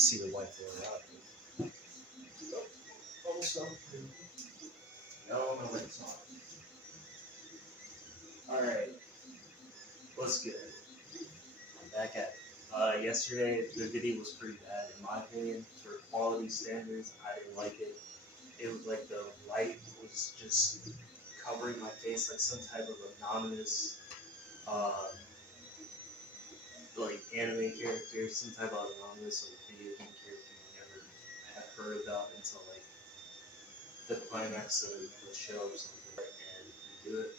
see the white floor out. Almost done. No, my light's on. Alright, what's good? I'm back at it. Yesterday, the video was pretty bad, in my opinion. For quality standards, I didn't like it. It was like the light was just covering my face like some type of anonymous, like anime character, some type of anonymous like video game character you never had heard about until like the climax of the show or something, and you do it.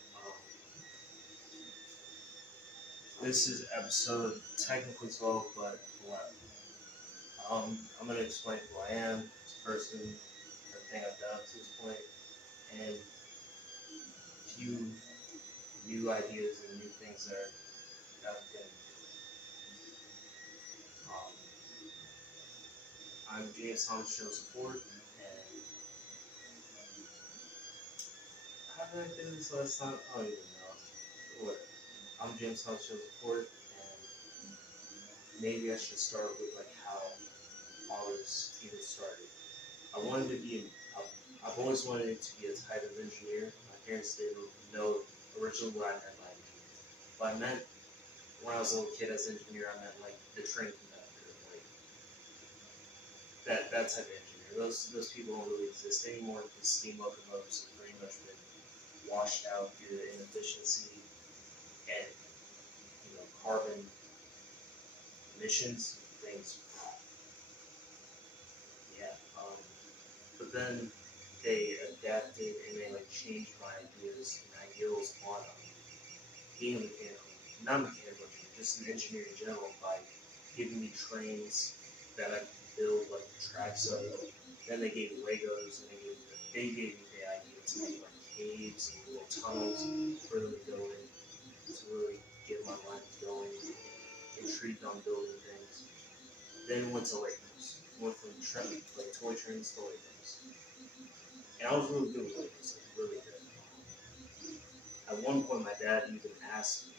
This is episode technically 12, but 11. I'm gonna explain who I am, this person, everything I've done to this point, and a few new ideas and new things that I've been. Um, I'm James Thomas Show Support, and how did I do this last time? I don't even know. What? I'm James Thomas Show Support, and maybe I should start with like how all this even started. I wanted to be. I've always wanted to be a type of engineer. My parents didn't know originally what I meant by engineer. What I meant when I was a little kid as engineer, I meant like the train conductor, like that type of engineer. Those people don't really exist anymore because steam locomotives have pretty much been washed out due to inefficiency and carbon emissions things. Yeah. But then they adapted and they like changed my ideas and ideals on being a mechanical, not mechanical engineer, just an engineer in general by giving me trains that I could build like tracks of. Then they gave me Legos and they gave me the idea to make like caves and little tunnels for them to go in to really get my mind going and intrigued on building things. Then went to Legos. Went from like toy trains to Legos. And I was really good with Legos, like really good. At one point, my dad even asked me,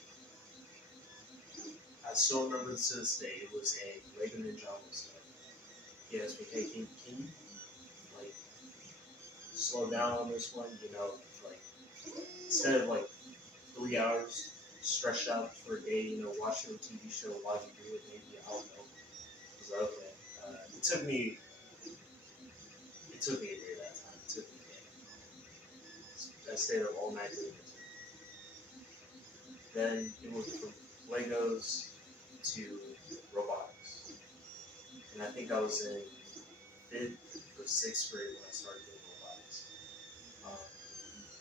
I still remember this to this day, it was a Lego Ninjago stuff. He asked me, hey, can you, like, slow down on this one? Like, instead of, like, 3 hours stretched out for a day, watching a TV show while you do it, maybe, I don't know. I was like, okay. It took me a day that time. It took me a day. I stayed up all night doing it. Then it moved from Legos to robotics. And I think I was in 5th or 6th grade when I started doing robotics.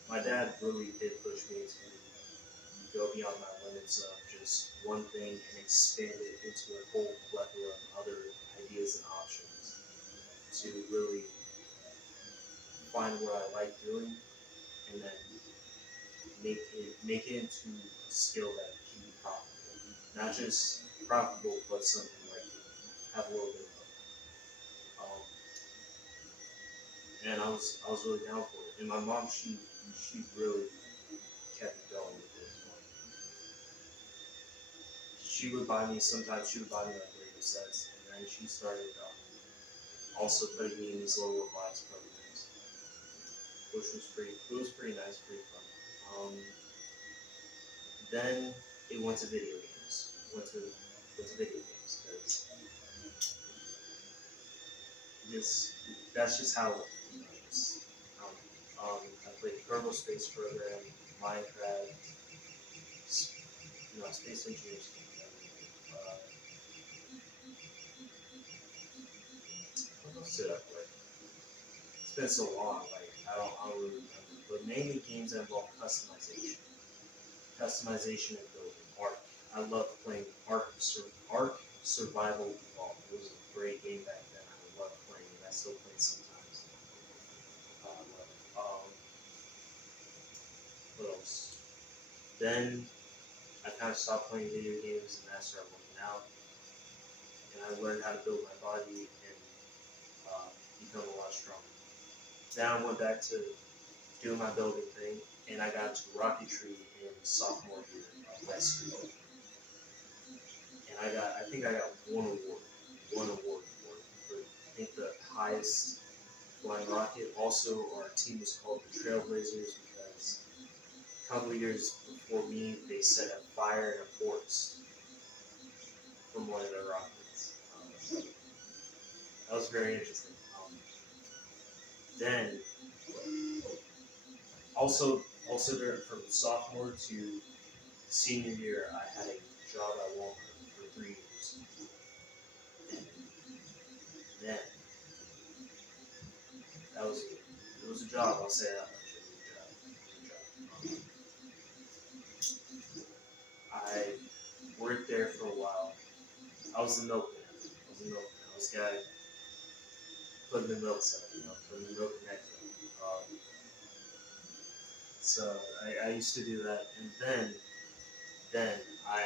My dad really did push me to go beyond my limits of just one thing and expand it into a whole plethora of other ideas and options to really find what I like doing and then make it into a skill that can be profitable. Not just profitable, but something like have a little bit of. And I was really down for it. And my mom, she really kept me going with this one. She would buy me like Lego sets, and then she started also putting me in these little robotics programs, which was pretty nice, pretty fun. Then it went to video games. Went to video games because that's just how I played Kerbal Space Program, Minecraft, Space Engineers. What else did I play? It's been so long, like I don't really remember. But mainly games that involve customization and building. Ark. I love playing Ark Survival Evolved. It was a great game back then. I love playing it. I still play it sometimes. I love it. What else? Then I kind of stopped playing video games and I started working out. And I learned how to build my body and become a lot stronger. Then I went back to doing my building thing, and I got into rocketry in sophomore year of high school. And I think I got one award for it. think the highest flying rocket. Also, our team was called the Trailblazers because a couple of years before me, they set a fire in a forest from one of their rockets. That was very interesting. Then, also there, from sophomore to senior year, I had a job at Walmart for 3 years. And then it was a job. I'll say that much. It was a job. It was a job. I worked there for a while. I was the milkman. I was the guy putting the milk out, putting the milk next to him. So I used to do that, and then I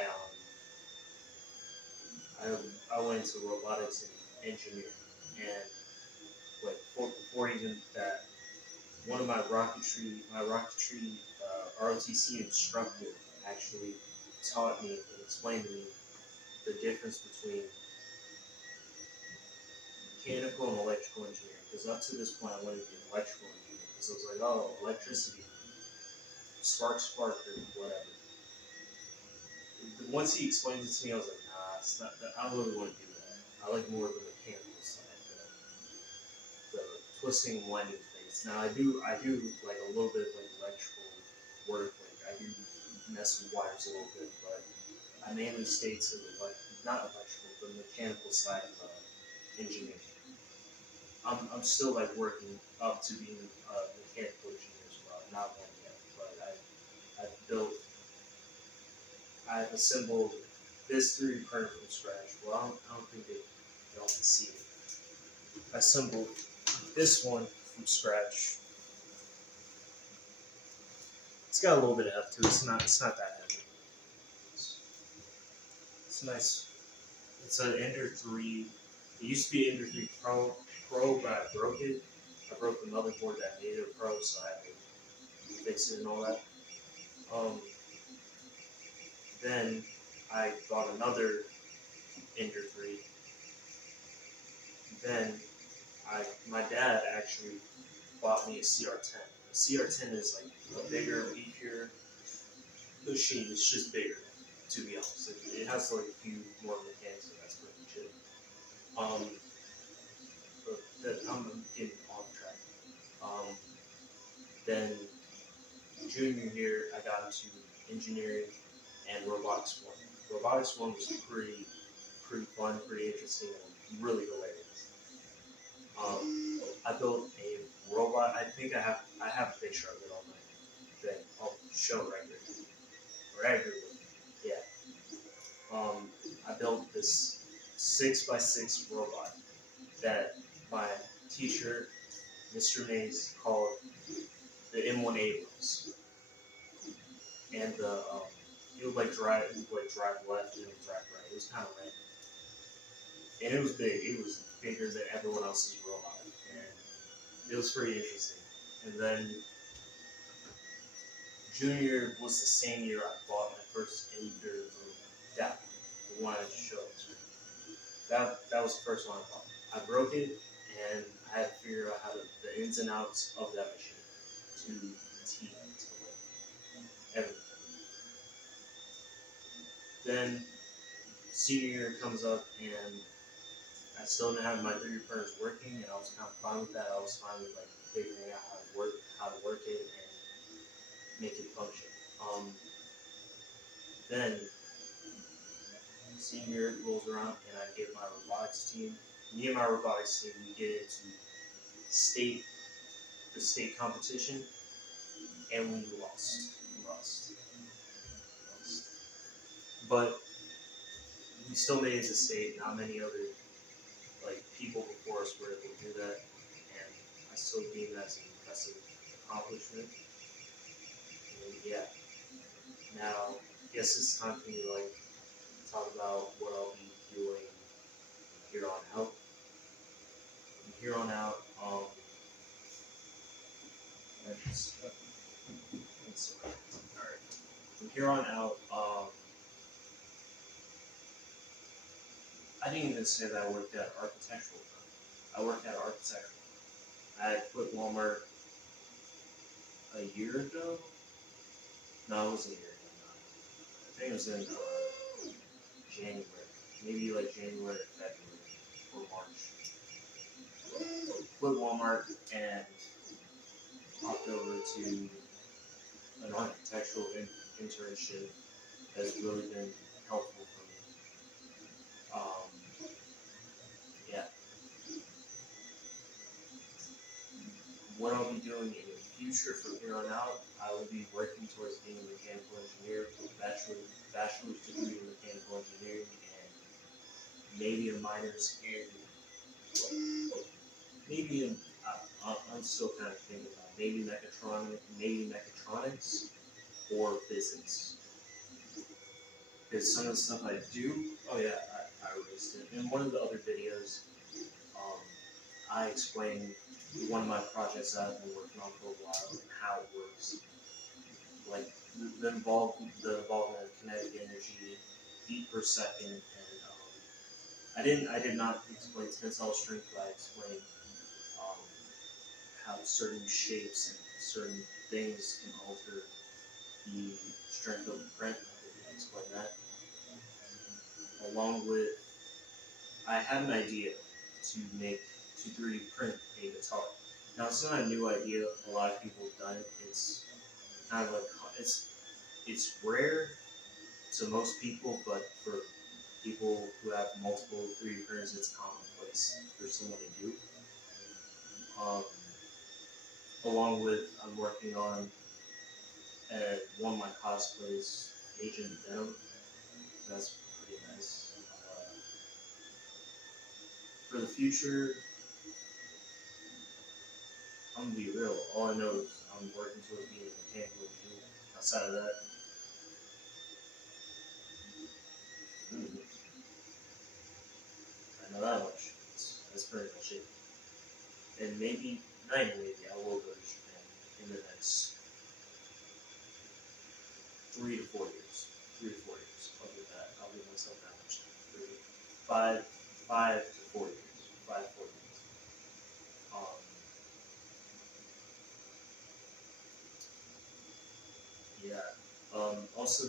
I went into robotics and engineering, and like before even that, one of my rocketry ROTC instructor actually taught me and explained to me the difference between mechanical and electrical engineering. Because up to this point, I wanted to be an electrical engineer. Because I was like, oh, electricity, spark, or whatever. Once he explained it to me, I was like, nah, it's not that. I don't really want to do that. I like more of the mechanical side, the twisting and winding things. Now I do like a little bit of like electrical work. Like I do mess with wires a little bit, but I mainly stay to the not electrical, but mechanical side of engineering. I'm still like working up to being a mechanical engineer as well. Not one yet, but I've built, I've assembled this 3D printer from scratch. Well, I don't think y'all can see it. I assembled this one from scratch. It's got a little bit of heft to it. It's not that heavy. It's nice. It's an Ender 3. It used to be Ender 3 Pro, but I broke it. I broke the motherboard that made it a Pro, so I had to fix it and all that. Then I bought another Ender 3. Then my dad actually bought me a CR10. The CR10 is like a bigger, beefier machine. It's just bigger, to be honest. It has like a few more mechanics, and that's pretty much it. But I'm getting off track. Then junior year, I got into engineering and robotics one. Robotics one was pretty fun, pretty interesting, and really hilarious. I built a robot. I think I have a picture of it on my thing. I'll show it right here. Or everywhere. Yeah. I built this 6x6 robot that my teacher, Mr. Mays, called the M1 Abrams. And it would like drive left and it would drive right. It was kind of random. And it was big. It was bigger than everyone else's robot. And it was pretty interesting. And then junior was the same year I bought my first Ender that the one I just showed. That was the first one I bought. I broke it and I had to figure out the ins and outs of that machine to T to everything. Then senior year comes up and I still didn't have my 3D printers working, and I was kind of fine with that. I was fine with like figuring out how to work it and make it function. Then senior year rolls around and I get my robotics team. Me and my robotics team, we get into the state competition, and we lost. But we still made it to state. Not many other like people before us were able to do that, and I still deem that as an impressive accomplishment. And yeah, now I guess it's time for me to like talk about what I'll be doing here on out. From here on out, alright. From here on out, I didn't even say that I worked at an architectural firm. I work at Outset. I quit Walmart a year ago. No, it was a year ago. No. I think it was in January, maybe like January or February or March. Quit Walmart and hopped over to an architectural internship that's really been helpful for me. Um, yeah, what I'll be doing in the future from here on out, I will be working towards being a mechanical engineer with a bachelor's degree in mechanical engineering and maybe a minor's in maybe in, I'm still kind of thinking about maybe mechatronics or physics. Because some of the stuff I do, oh yeah, I erased it. In one of the other videos, um, I explained one of my projects that I've been working on for a while and how it works. Like the involvement of kinetic energy, heat per second, and I did not explain tensile strength, but I explained um, how certain shapes and certain things can alter the strength of the print. I explained that. Along with, I had an idea to 3D print a guitar. Now it's not a new idea. A lot of people have done it. It's kind of like it's rare to most people, but for people who have multiple 3D printers, it's commonplace for someone to do. Um, Along with, I'm working on one of my cosplays, Agent Venom. So that's pretty nice. For the future, I'm gonna be real. All I know is I'm working towards being a mechanical engineer. Outside of that, I know that much. That's pretty much it. And maybe, not even maybe, I will go to Japan in the next 3 to 4 years. 3 to 4 years. I'll do that. I'll give myself that much time. 5 to 4 years. 5 to 4 years. Um, yeah. Also,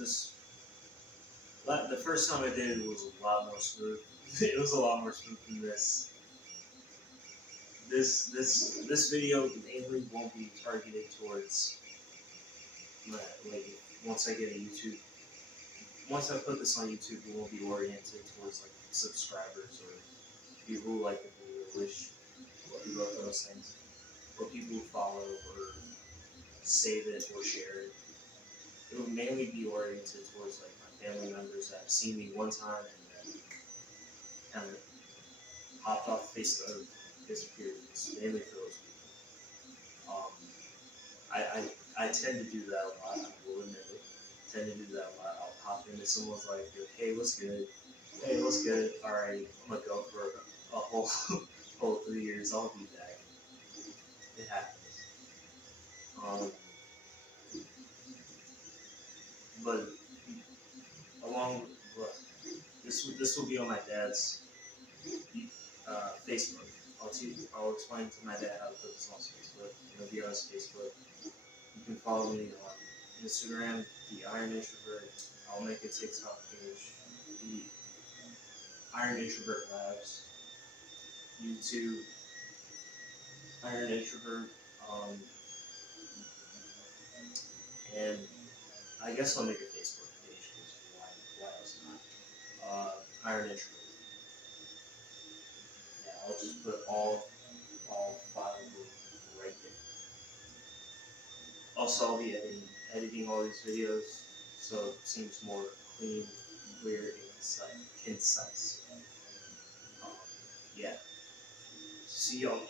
the first time I did it was a lot more smooth. It was a lot more smooth than this. This video mainly won't be targeted towards like once I get a YouTube. Once I put this on YouTube, it won't be oriented towards like subscribers or people who like the video, which do both those things, or people who follow or save it or share it. It will mainly be oriented towards like my family members that have seen me one time and then kind of hopped off the face of the earth, disappeared. It's mainly for those people. I tend to do that a lot. I will admit it. I tend to do that a lot. I'll pop into someone's like, hey, what's good? Hey, what's good? All right, I'm gonna go for a whole whole 3 years. I'll be back. It happens. Um, but along, but this will be on my dad's Facebook. I'll explain to my dad how to put this on Facebook. It'll be on his Facebook. You can follow me on Instagram, the Iron Introvert. I'll make a TikTok page, the Iron Introvert Labs. YouTube, Iron Introvert, and I guess I'll make a Facebook page because why else not? Iron Introvert. Yeah, I'll just put all 5 of them right there. Also, I'll be editing all these videos so it seems more clean, clear, and concise. Um, yeah. See y'all.